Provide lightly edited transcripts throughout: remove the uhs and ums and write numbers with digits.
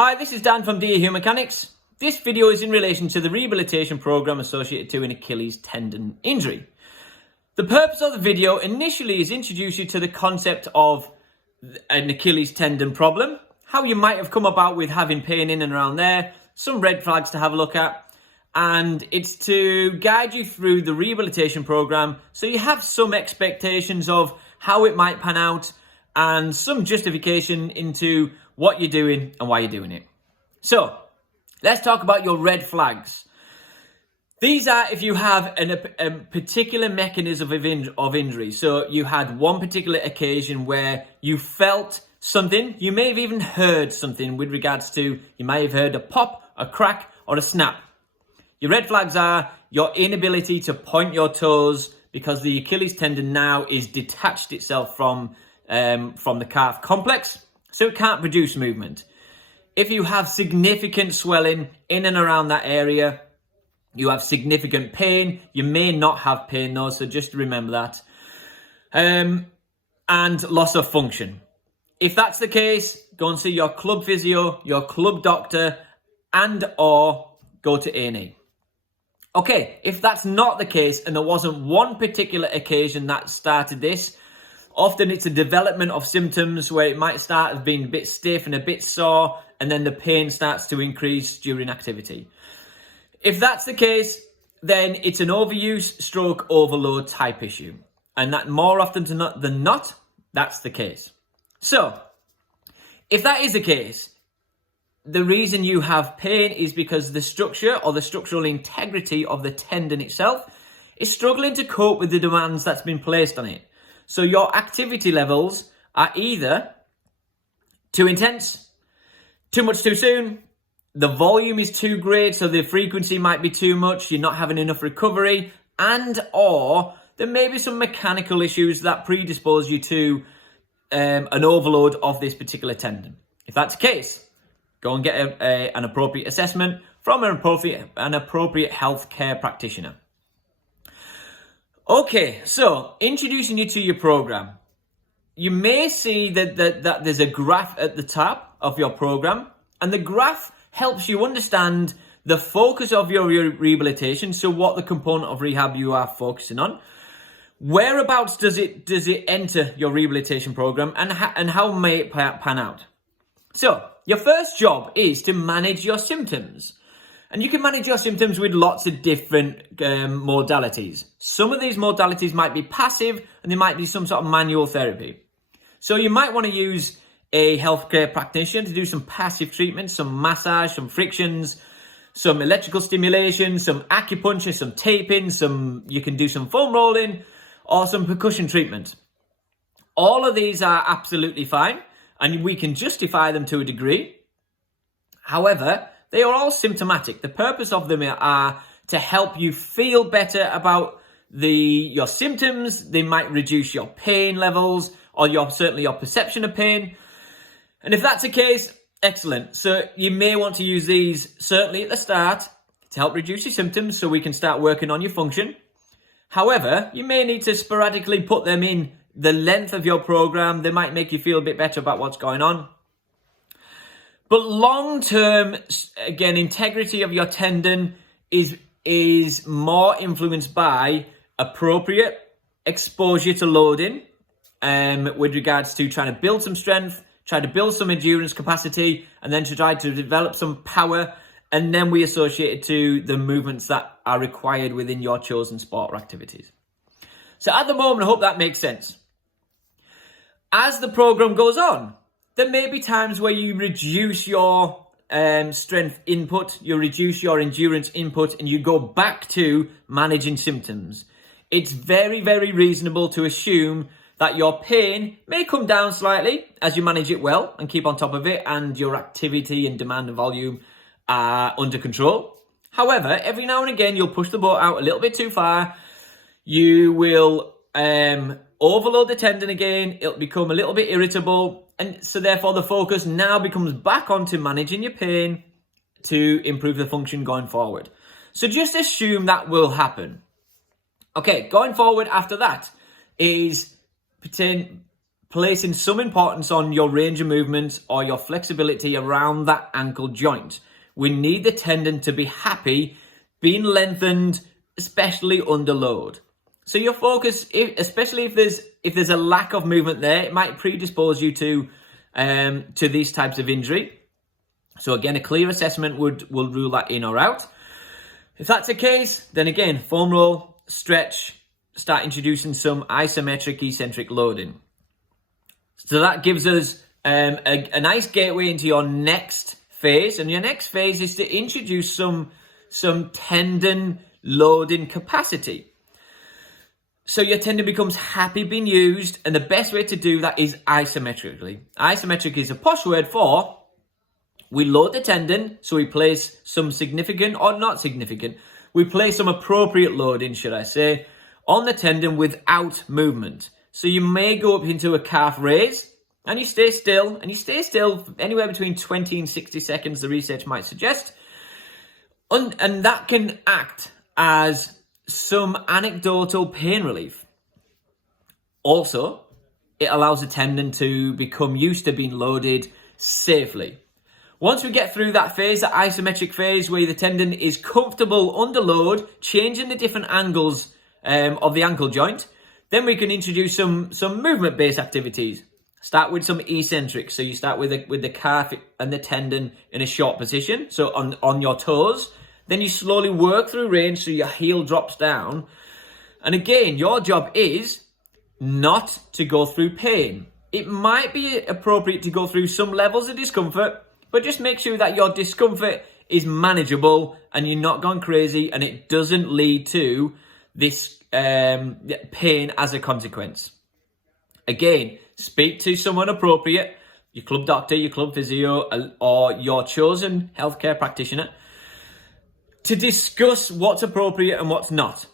Hi, this is Dan from DA Mechanics. This video is in relation to the rehabilitation program associated to an Achilles tendon injury. The purpose of the video initially is introduce you to the concept of an Achilles tendon problem, how you might have come about with having pain in and around there, some red flags to have a look at, and it's to guide you through the rehabilitation program so you have some expectations of how it might pan out and some justification into what you're doing and why you're doing it. So, let's talk about your red flags. These are if you have a particular mechanism of injury. So, you had one particular occasion where you felt something. You may have even heard something with regards to, you may have heard a pop, a crack, or a snap. Your red flags are your inability to point your toes because the Achilles tendon now is detached itself from the calf complex. So it can't produce movement. If you have significant swelling in and around that area, you have significant pain. You may not have pain though, so just remember that. And loss of function. If that's the case, go and see your club physio, your club doctor, and or go to A&E. Okay, if that's not the case and there wasn't one particular occasion that started this, often it's a development of symptoms where it might start as being a bit stiff and a bit sore, and then the pain starts to increase during activity. If that's the case, then it's an overuse stroke overload type issue. And that more often than not, that's the case. So, if that is the case, the reason you have pain is because the structure or the structural integrity of the tendon itself is struggling to cope with the demands that's been placed on it. So your activity levels are either too intense, too much too soon, the volume is too great, so the frequency might be too much, you're not having enough recovery, and or there may be some mechanical issues that predispose you to an overload of this particular tendon. If that's the case, go and get an appropriate assessment from an appropriate healthcare practitioner. Okay, so introducing you to your program. You may see that there's a graph at the top of your program, and the graph helps you understand the focus of your rehabilitation, so what the component of rehab you are focusing on. Whereabouts does it enter your rehabilitation program, and how may it pan out? So, your first job is to manage your symptoms. And you can manage your symptoms with lots of different modalities. Some of these modalities might be passive and there might be some sort of manual therapy. So you might want to use a healthcare practitioner to do some passive treatment, some massage, some frictions, some electrical stimulation, some acupuncture, some taping, you can do some foam rolling or some percussion treatment. All of these are absolutely fine and we can justify them to a degree. However, they are all symptomatic. The purpose of them are to help you feel better about your symptoms. They might reduce your pain levels or certainly your perception of pain. And if that's the case, excellent. So you may want to use these certainly at the start to help reduce your symptoms so we can start working on your function. However, you may need to sporadically put them in the length of your program. They might make you feel a bit better about what's going on. But long-term, again, integrity of your tendon is more influenced by appropriate exposure to loading with regards to trying to build some strength, try to build some endurance capacity, and then to try to develop some power, and then we associate it to the movements that are required within your chosen sport or activities. So at the moment, I hope that makes sense. As the program goes on, there may be times where you reduce your strength input, you reduce your endurance input, and you go back to managing symptoms. It's very, very reasonable to assume that your pain may come down slightly as you manage it well and keep on top of it, and your activity and demand and volume are under control. However, every now and again, you'll push the boat out a little bit too far. You will overload the tendon again. It'll become a little bit irritable. And so therefore the focus now becomes back onto managing your pain to improve the function going forward. So just assume that will happen. Okay, going forward after that is placing some importance on your range of movement or your flexibility around that ankle joint. We need the tendon to be happy, being lengthened, especially under load. So your focus, especially if there's a lack of movement there, it might predispose you to these types of injury. So again, a clear assessment will rule that in or out. If that's the case, then again, foam roll, stretch, start introducing some isometric eccentric loading. So that gives us a nice gateway into your next phase. And your next phase is to introduce some tendon loading capacity. So your tendon becomes happy being used, and the best way to do that is isometrically. Isometric is a posh word for we load the tendon, so we place some significant or not significant, we place some appropriate loading, should I say, on the tendon without movement. So you may go up into a calf raise, and you stay still, anywhere between 20 and 60 seconds, the research might suggest. And that can act as some anecdotal pain relief. Also, it allows the tendon to become used to being loaded safely. Once we get through that phase, that isometric phase, where the tendon is comfortable under load, changing the different angles of the ankle joint, then we can introduce some movement-based activities. Start with some eccentrics. So you start with the calf and the tendon in a short position, so on your toes. Then you slowly work through range so your heel drops down. And again, your job is not to go through pain. It might be appropriate to go through some levels of discomfort, but just make sure that your discomfort is manageable and you're not going crazy and it doesn't lead to this pain as a consequence. Again, speak to someone appropriate, your club doctor, your club physio, or your chosen healthcare practitioner, to discuss what's appropriate and what's not.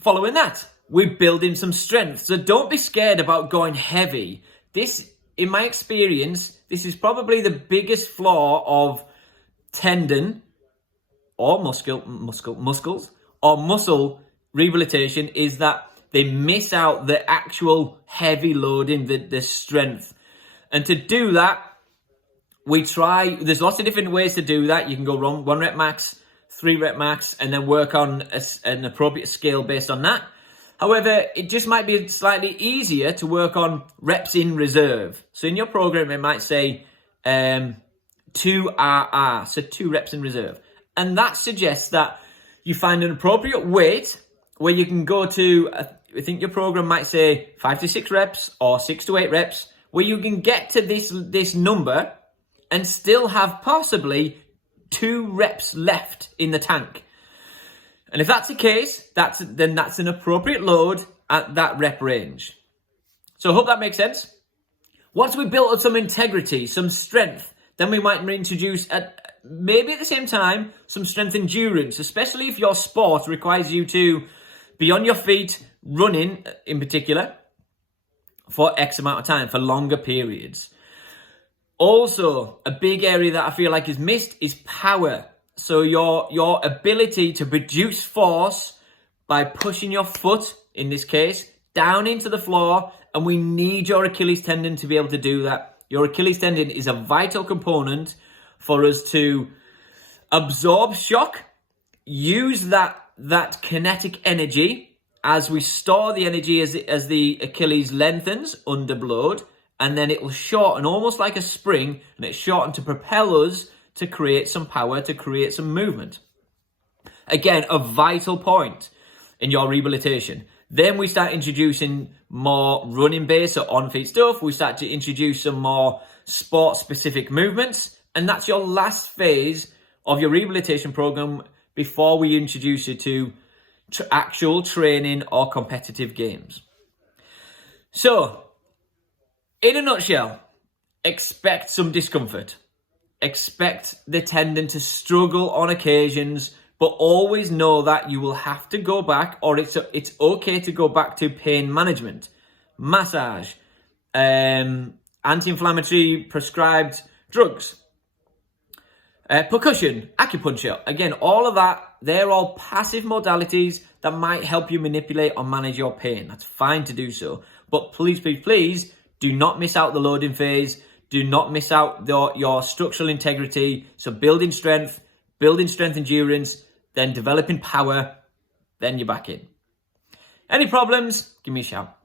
Following that, we build in some strength. So don't be scared about going heavy. This, in my experience, this is probably the biggest flaw of tendon or muscles or muscle rehabilitation, is that they miss out the actual heavy loading, the strength. And to do that, there's lots of different ways to do that. You can go 1 rep max, 3 rep max, and then work on an appropriate scale based on that. However, it just might be slightly easier to work on reps in reserve. So in your program, it might say 2 RR, so 2 reps in reserve. And that suggests that you find an appropriate weight where you can go to, I think your program might say 5 to 6 reps or 6 to 8 reps, where you can get to this number and still have possibly 2 reps left in the tank. And if that's the case, that's an appropriate load at that rep range. So I hope that makes sense. Once we built up some integrity, some strength, then we might introduce, maybe at the same time, some strength endurance, especially if your sport requires you to be on your feet, running in particular, for X amount of time, for longer periods. Also, a big area that I feel like is missed is power. So your ability to produce force by pushing your foot, in this case, down into the floor, and we need your Achilles tendon to be able to do that. Your Achilles tendon is a vital component for us to absorb shock, use that kinetic energy as we store the energy as the Achilles lengthens under load, and then it will shorten almost like a spring, and it's shortened to propel us to create some power, to create some movement. Again, a vital point in your rehabilitation. Then we start introducing more running based or on-feet stuff. We start to introduce some more sport-specific movements, and that's your last phase of your rehabilitation program before we introduce you to actual training or competitive games. So, in a nutshell, expect some discomfort. Expect the tendon to struggle on occasions, but always know that you will have to go back, or it's okay to go back to pain management, massage, anti-inflammatory prescribed drugs, percussion, acupuncture. Again, all of that, they're all passive modalities that might help you manipulate or manage your pain. That's fine to do so. But please, please, please do not miss out the loading phase. Do not miss out your structural integrity. So building strength endurance, then developing power, then you're back in. Any problems, give me a shout.